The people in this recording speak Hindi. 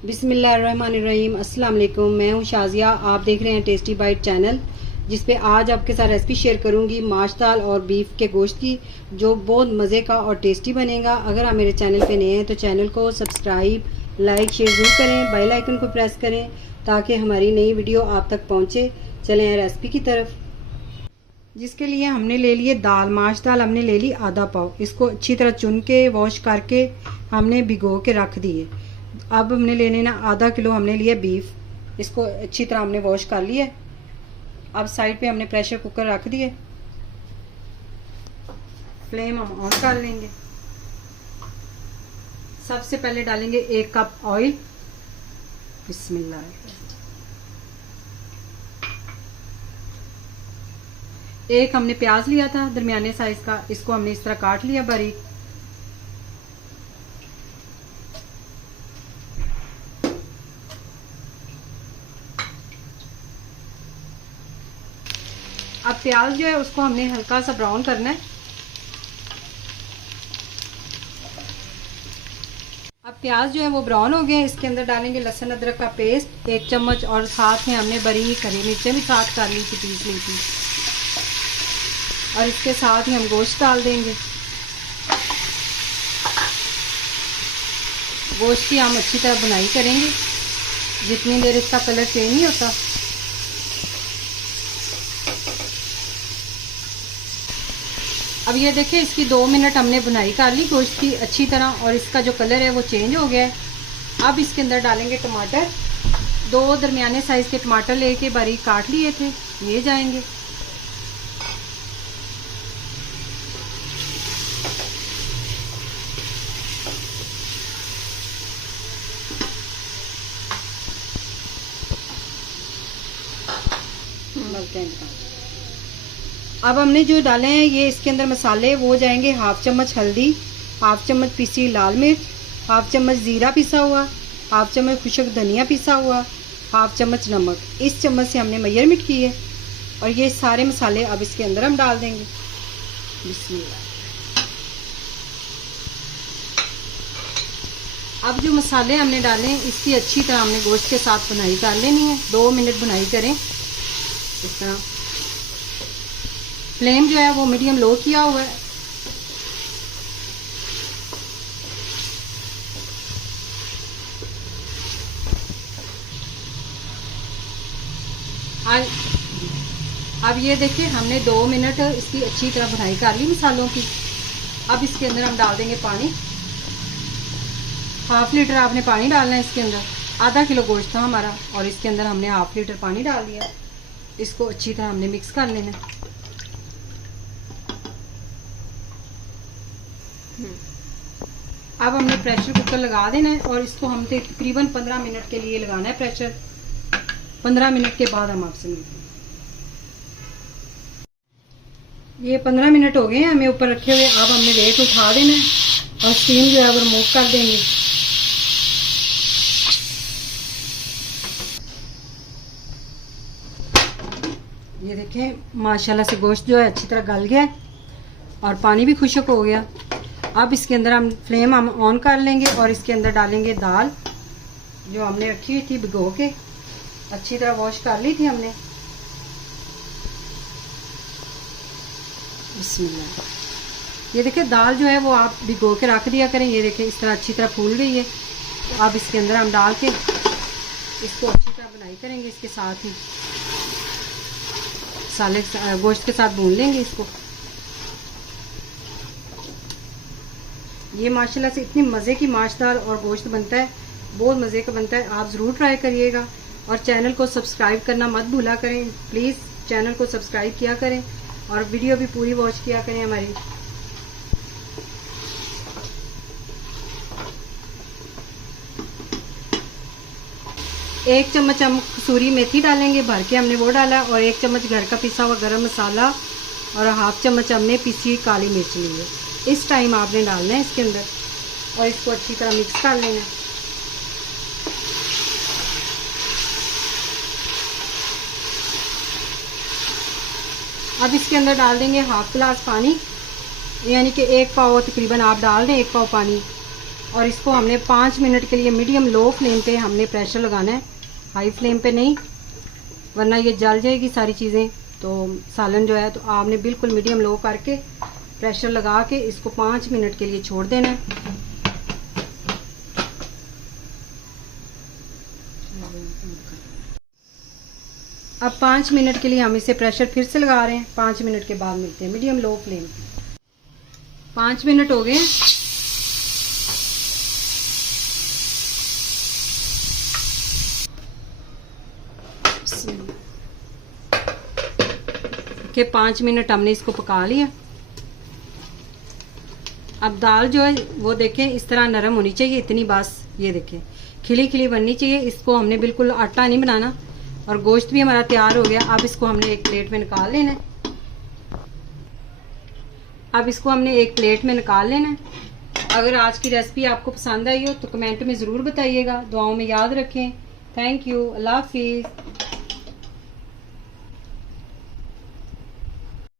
बिस्मिल्लाहिर्रहमानिर्रहीम। अस्सलाम वालेकुम। मैं हूँ शाजिया। आप देख रहे हैं टेस्टी बाइट चैनल, जिस पे आज आपके साथ रेसिपी शेयर करूँगी माश दाल और बीफ के गोश्त की, जो बहुत मज़े का और टेस्टी बनेगा। अगर आप मेरे चैनल पे नए हैं तो चैनल को सब्सक्राइब, लाइक, शेयर ज़रूर करें। बेल आइकन को प्रेस करें ताकि हमारी नई वीडियो आप तक पहुँचे। चलें रेसिपी की तरफ। जिसके लिए हमने ले लिए दाल, माश दाल हमने ले ली आधा पाव। इसको अच्छी तरह चुन के वॉश करके हमने भिगो के रख दिए। अब हमने लेने ना आधा किलो हमने लिया बीफ। इसको अच्छी तरह हमने वॉश कर लिया। अब साइड पे हमने प्रेशर कुकर रख दिए। फ्लेम हम ऑन कर लेंगे। सबसे पहले डालेंगे 1 कप ऑयल। बिस्मिल्लाह। एक हमने प्याज लिया था दरमियाने साइज का, इसको हमने इस तरह काट लिया बारीक। अब प्याज जो है उसको हमने हल्का सा ब्राउन करना है। अब प्याज जो है वो ब्राउन हो गए। इसके अंदर डालेंगे लहसुन अदरक का पेस्ट 1 चम्मच, और साथ में हमने बारीक हरी मिर्चें भी साथ कर ली थी, पीस ली थी। और इसके साथ ही हम गोश्त डाल देंगे। गोश्त की हम अच्छी तरह बुनाई करेंगे जितनी देर इसका कलर चेंज नहीं होता। अब ये देखिए, इसकी 2 मिनट हमने बुनाई कर ली गोश्त की अच्छी तरह, और इसका जो कलर है वो चेंज हो गया है। अब इसके अंदर डालेंगे टमाटर। 2 दरमियाने साइज के टमाटर लेके बारीक काट लिए थे, ये जाएंगे। अब हमने जो डाले हैं ये इसके अंदर मसाले, वो जाएंगे 1/2 चम्मच हल्दी, 1/2 चम्मच पीसी लाल मिर्च, 1/2 चम्मच जीरा पिसा हुआ, 1/2 चम्मच खुशक धनिया पिसा हुआ, 1/2 चम्मच नमक। इस चम्मच से हमने मेजरमेंट की है। और ये सारे मसाले अब इसके अंदर हम डाल देंगे। बिस्मिल्लाह। अब जो मसाले हमने डाले हैं इसकी अच्छी तरह हमने गोश्त के साथ बुनाई कर लेनी है। 2 मिनट बुनाई करें इस तरह। फ्लेम जो है वो मीडियम लो किया हुआ है। अब ये देखिए, हमने 2 मिनट इसकी अच्छी तरह बुनाई कर ली मसालों की। अब इसके अंदर हम डाल देंगे पानी। 1/2 लीटर आपने पानी डालना है इसके अंदर। आधा किलो गोश्त था हमारा, और इसके अंदर हमने 1/2 लीटर पानी डाल दिया। इसको अच्छी तरह हमने मिक्स कर लेना। अब हमने प्रेशर कुकर लगा देना है, और इसको हम तकरीबन 15 मिनट के लिए लगाना है प्रेशर। 15 मिनट के बाद हम आपसे मिलते हैं। ये 15 मिनट हो गए हैं हमें ऊपर रखे हुए। अब हमने वेट उठा देना है और स्टीम जो है वो रिमूव कर देंगे। ये देखें, माशाल्लाह से गोश्त जो है अच्छी तरह गल गया है और पानी भी खुश्क हो गया। अब इसके अंदर हम फ्लेम ऑन कर लेंगे, और इसके अंदर डालेंगे दाल जो हमने रखी हुई थी भिगो के, अच्छी तरह वॉश कर ली थी हमने। बिस्मिल्लाह। ये देखिए, दाल जो है वो आप भिगो के रख दिया करें। ये देखिए इस तरह अच्छी तरह फूल गई है। अब इसके अंदर हम डाल के इसको अच्छी तरह बुनाई करेंगे। इसके साथ ही साले गोश्त के साथ भून लेंगे इसको। ये माशाल्लाह से इतनी मज़े की माश दाल और गोश्त बनता है, बहुत मज़े का बनता है। आप ज़रूर ट्राई करिएगा, और चैनल को सब्सक्राइब करना मत भूला करें। प्लीज़ चैनल को सब्सक्राइब किया करें, और वीडियो भी पूरी वॉच किया करें हमारी। एक चम्मच हम कसूरी मेथी डालेंगे, भर के हमने वो डाला, और 1 चम्मच घर का पिसा हुआ गरम मसाला, और 1/2 चम्मच हमने पिसी काली मिर्च ली है। इस टाइम आपने डालना है इसके अंदर, और इसको अच्छी तरह मिक्स कर लेना है। अब इसके अंदर डाल देंगे 1/2 गिलास पानी, यानी कि 1 पाव तकरीबन आप डाल दें, 1 पाव पानी। और इसको हमने 5 मिनट के लिए मीडियम लो फ्लेम पे हमने प्रेशर लगाना है, हाई फ्लेम पे नहीं, वरना ये जल जाएगी सारी चीज़ें। तो सालन जो है तो आपने बिल्कुल मीडियम लो करके प्रेशर लगा के इसको 5 मिनट के लिए छोड़ देना है। अब 5 मिनट के लिए हम इसे प्रेशर फिर से लगा रहे हैं। 5 मिनट के बाद मिलते हैं मीडियम लो फ्लेम पे। 5 मिनट हो गए। के 5 मिनट हमने इसको पका लिया। अब दाल जो है वो देखें इस तरह नरम होनी चाहिए, इतनी बस ये देखें खिली खिली बननी चाहिए। इसको हमने बिल्कुल आटा नहीं बनाना। और गोश्त भी हमारा तैयार हो गया। अब इसको हमने एक प्लेट में निकाल लेना है। अब इसको हमने एक प्लेट में निकाल लेना है। अगर आज की रेसिपी आपको पसंद आई हो तो कमेंट में ज़रूर बताइएगा। दुआओं में याद रखें। Thank you. अल्लाह हाफिज़।